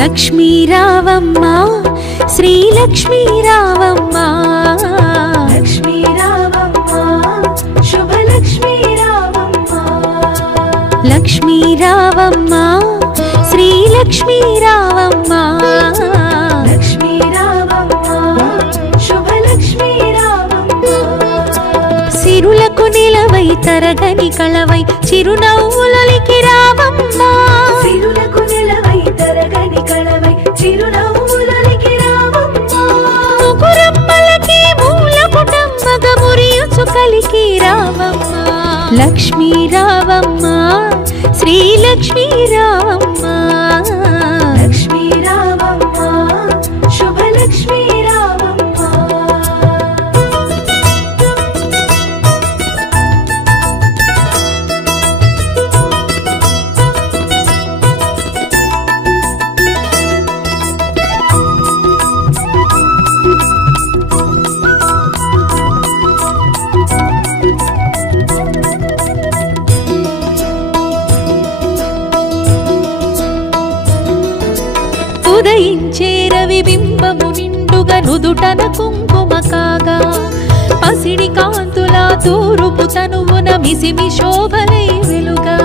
లక్ష్మీ రావమ్మ శ్రీ లక్ష్మీ రావమ్మ లక్ష్మీ రావమ్మ శుభ లక్ష్మీ రావమ్మ లక్ష్మీ రావమ్మ శ్రీ లక్ష్మీ రావమ్మ లక్ష్మీ రావమ్మ శుభ లక్ష్మీ రావమ్మ సిరులకు నిలవై తరగని కళవై చిరునవ్వులకి రావమ్మ సిరులకు నిలవై తరగని కళవై చిరునవ్వులకి రావమ్మ ముగురమ్మలకి మూల కుటుంబగ మురియుచు కలికి రావమ్మ లక్ష్మీ రావమ్మ శ్రీ లక్ష్మీ రావమ్మ లక్ష్మీ రావమ్మ శుభ లక్ష్మీ రావమ్మ ఉదయించే రవి బింబము నిండుగా నుదుటన కుంకుమ కాగా పసిడి కాంతుల తూరుపు తనువున మిసిమి శోభలై వెలుగా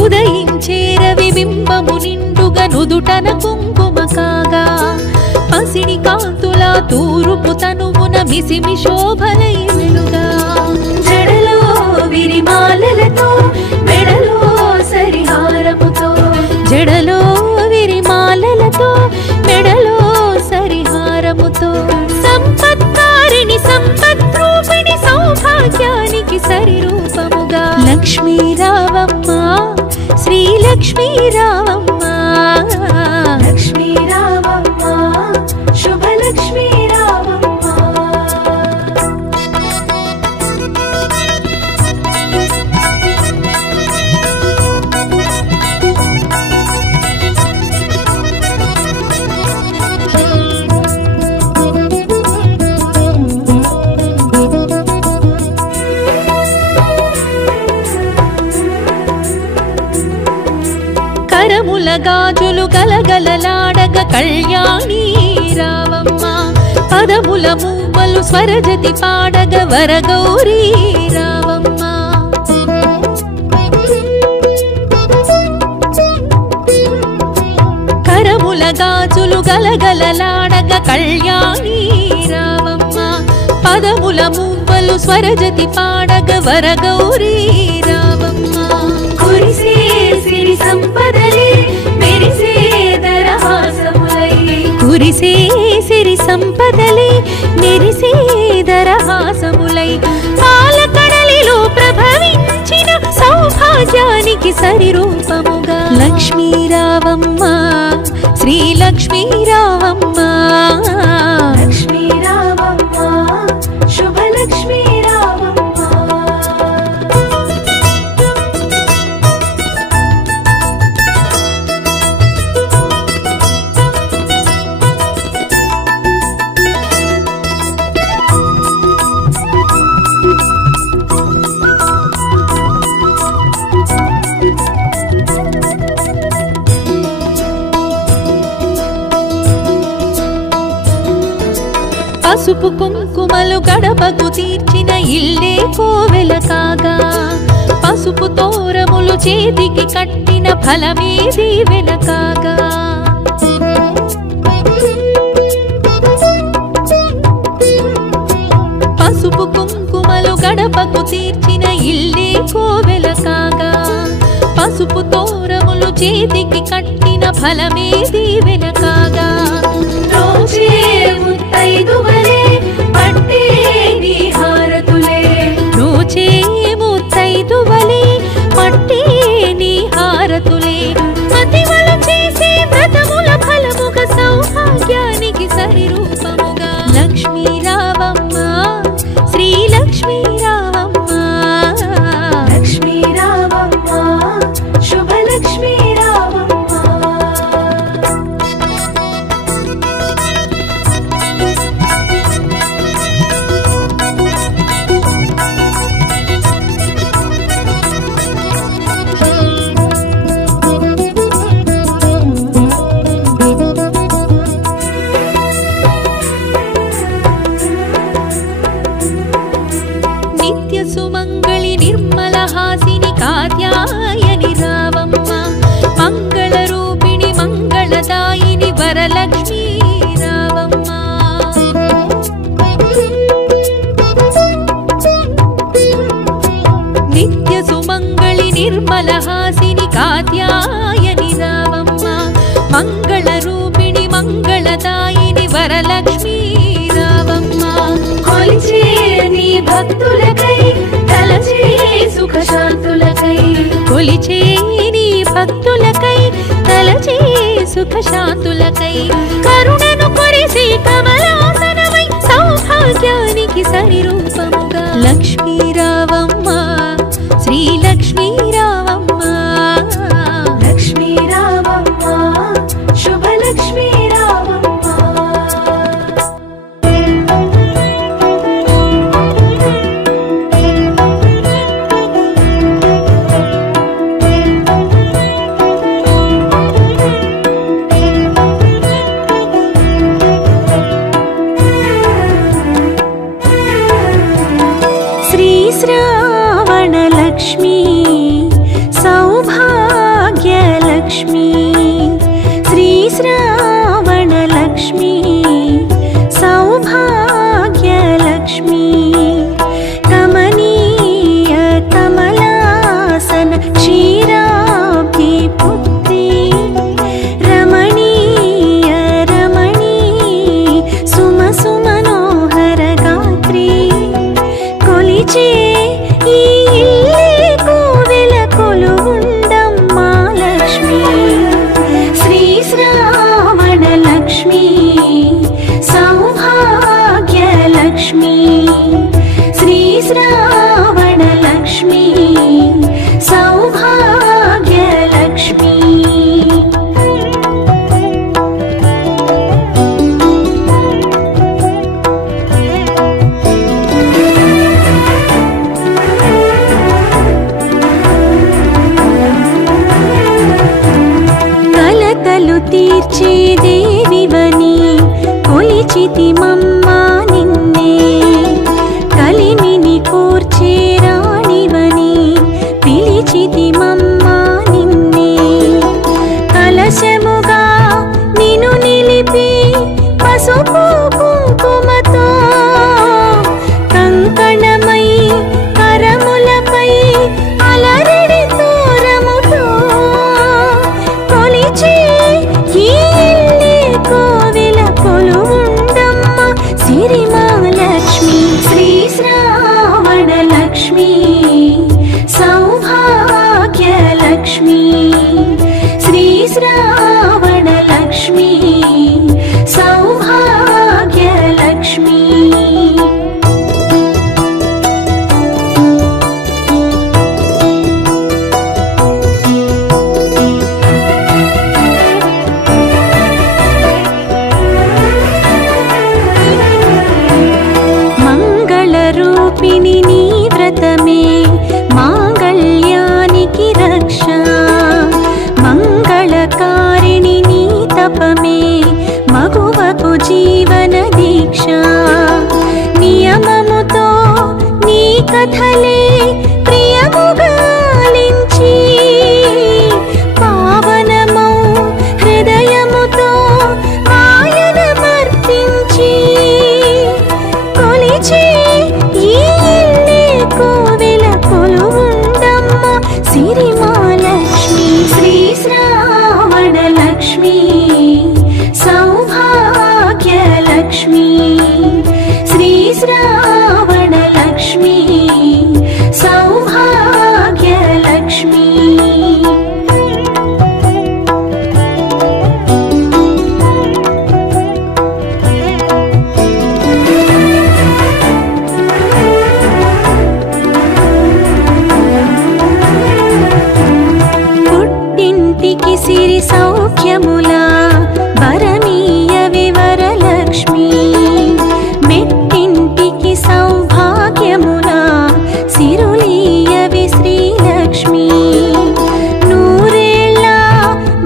ఉదయించే రవి బింబము నిండుగా నుదుటన కుంకుమ కాగా పసిడి కాంతుల తూరుపు తనువున మిసిమి శోభలై వెలుగా జడలో విరిమాలలతో మెడలో సరిహారముతో జడలో విరిమాలలతో మెడలో సరిహారముతో సంపత్కారిణి సంపద్రూపిణి సౌభాగ్యానికి సరిరూపముగా లక్ష్మీ రావమ్మ శ్రీ లక్ష్మీ రావమ్మ లక్ష్మీ రావమ్మ శుభ లక్ష్మీ రావమ్మ కరముల గాజులు గలగలలాడగ కళ్యాణి రావమ్మ పదముల మూవలు స్వరజతి పాడగ వరగౌరీ రావమ్మ కరముల గాజులు గలగలలాడగ కళ్యాణి రావమ్మ పదముల మూవలు స్వరజతి పాడగ వరగౌరీ రావమ్మ కురిసే సిరి సంపదలే మెరిసే దరహాసములై కురిసే సిరి సంపదలే మెరిసే దరహాసములై పాలకడలిలో ప్రభవించిన సౌభాగ్యానికి సరిరూపముగా లక్ష్మీ రావమ్మ శ్రీ లక్ష్మీ రావమ్మ లక్ష్మీ రావమ్మ శుభ లక్ష్మీ రావమ్మ పసుపు కుంకుమలు గడపకు తీర్చిన ఇల్లే కోవెల కాగా పసుపు తోరములు చేతికి కట్టిన ఫలమే దీవెన కాగా పసుపు కుంకుమలు గడపకు తీర్చిన ఇల్లే కోవెల కాగా పసుపు తోరములు చేతికి కట్టిన ఫలమే దీవెన కాగా రోజే ముత్తైదువలే పట్టే నీ హారతులే రోజే ముత్తైదువలే పట్టే నీ హారతులే మతివలు చేసే వ్రతముల ఫలముగా సౌభాగ్యానికి సరిరూపముగా లక్ష్మీ రావమ్మ శ్రీ లక్ష్మీ రావమ్మ లక్ష్మీ రావమ్మ శుభ లక్ష్మీ రావమ్మ నిర్మలహాసిని కాత్యాయని రావమ్మ మంగళ రూపిణి మంగళదాయిని వరలక్ష్మీ రావమ్మ కొలిచే నీ భక్తులకై తలచే సుఖ శాంతులకై కొలిచే నీ భక్తులకై తలచే సుఖ శాంతులకై కరుణను కొరిసి కమలాసనమై సౌభాగ్యానికి సరిరూపముగా లక్ష్మీ రావమ్మ శ్రీ లక్ష్మీ రావమ్మ లక్ష్మీ రావమ్మ శుభలక్ష్మీ రావమ్మ శ్రావణలక్ష్మీ సౌభాగ్యలక్ష్మీ శ్రీ శ్రావణలక్ష్మీ సౌభాగ్యలక్ష్మీ కమనీయ కమలాసన క్షీరాబ్ది పుత్రీ రమణీయ రమణీ సుమ సుమనోహర గాత్రీ కొలిచే ఈ ఇల్లే కోవెల కొలువుండమ్మా లక్ష్మీ శ్రీ శ్రావణలక్ష్మీ సౌభాగ్యలక్ష్మీ శ్రీ శ్రావణలక్ష్మీ సౌభాగ్యలక్ష్మీ కలతలు తీర్చే దేవివని కొలిచితిమమ్మా నిన్నే కలిమిని కూర్చే రాణివని పిలిచితిమమ్మా నిన్నే కలశముగా నిన్ను నిలిపి పసుపు కుంకుమతో కంకణమై కరములపై అలరడి తోరముతో కొలిచే ఈ ఇల్లే కోవెల కొలువుండమ్మ సిరిమహాలక్ష్మి శ్రీ శ్రావణలక్ష్మీ సౌభాగ్యలక్ష్మీ శ్రీ శ్రావణలక్ష్మీ సౌభాగ్యలక్ష్మీ మంగళరూపిణి నీ వ్రతమే మాంగళ్యానికి రక్ష మంగళకారిణి నీ తపమే మగువకు జీవన దీక్ష నియమముతో నీ కథలే ప్రియముగాలించి పావనమౌ హృదయముతో ఆయనమర్పించి కొలిచే ఈ ఇల్లే కోవెల కొలువుండమ్మ సిరిమహాలక్ష్మి శ్రీ శ్రావణలక్ష్మీ సౌభాగ్యలక్ష్మీ శ్రీ శ్రావణలక్ష్మీ సౌభాగ్యలక్ష్మీ పుట్టింటికి సిరి సౌఖ్యములా వరమీయ వివరలక్ష్మీ మెట్టింటికి సౌభాగ్యములా సిరులీయవి శ్రీలక్ష్మీ నూరేళ్ళ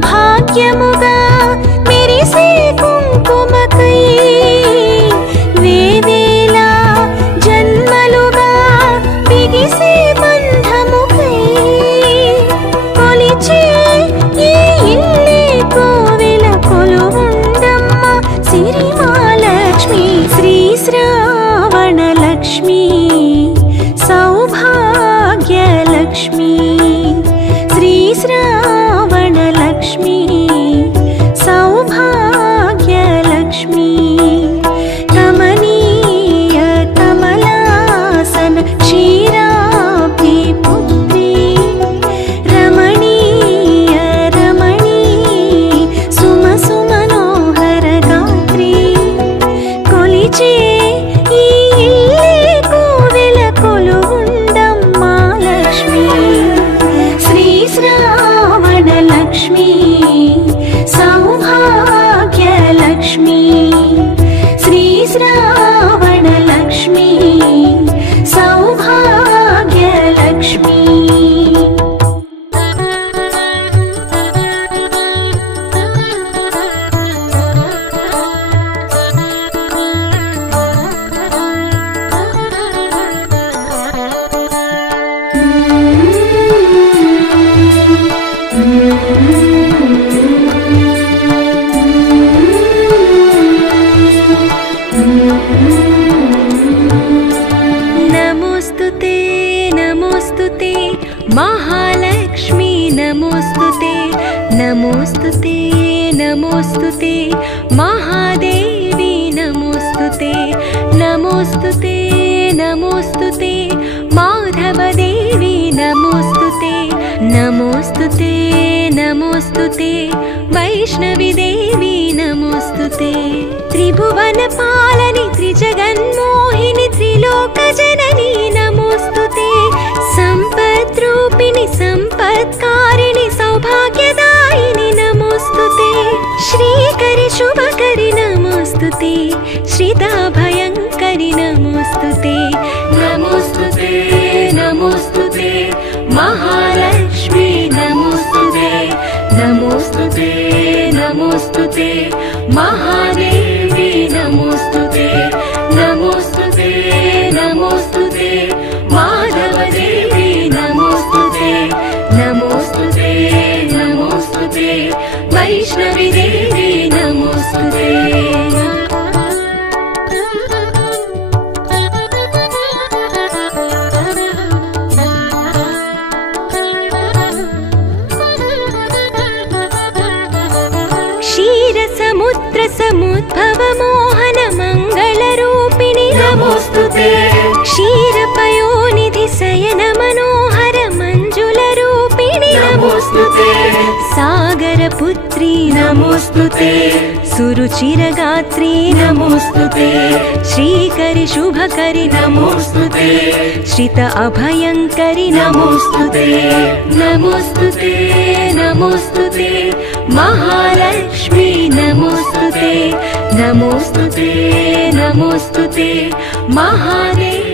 భాగ్యముగా మెరిసే కుంకుమకై వేవేల జన్మలుగా బిగిసే బంధముకై కొలిచే ఈ ఇల్లే కోవెల కొలువుండమ్మ సిరిమహాలక్ష్మి శ్రీ శ్రావణలక్ష్మీ సౌభాగ్యలక్ష్మీ ते महालक्ष्मी नमोस्तुते नमोस्तुते नमोस्तुते महादेवी नमोस्तुते नमोस्तुते नमोस्तुते माधवदेवी नमोस्तुते नमोस्तुते नमोस्तुते वैष्णवी देवी नमोस्तुते त्रिभुवनपालनि त्रिजगन्मोहिनि त्रिलोकजननी नमोस्तुते सम्पद्रूपिणि सम्पत्कारिणि सौभाग्यदायिनि नमोस्तुते श्रीकरि शुभकरि नमोस्तुते श्रिताभयङ्करि नमोस्तुते नमोस्तुते नमोस्तुते महालक्ष्मी नमोस्तुते नमोस्तुते नमोस्तुते महादेवी नमोस्तुते नमोस्तुते नमोस्तुते माधवदेवी नमोस्तुते नमोस्तुते नमोस्तुते वैष्णवी देवी नमोस्तुते समुद्भव मोहन मंगलरूपिणि नमोस्तुते क्षीरपयोनिधि शयन मनोहर मंजुलरूपिणि नमोस्तुते सागरपुत्री नमोस्तुते सुरुचिरगात्री नमोस्तुते श्रीकरि शुभकरि नमोस्तुते श्रित अभयङ्करि नमोस्तुते नमोस्तुते नमोस्तुते महालक्ष्मी नमोस्तुते नमोस्तुते नमोस्तुते महादेवी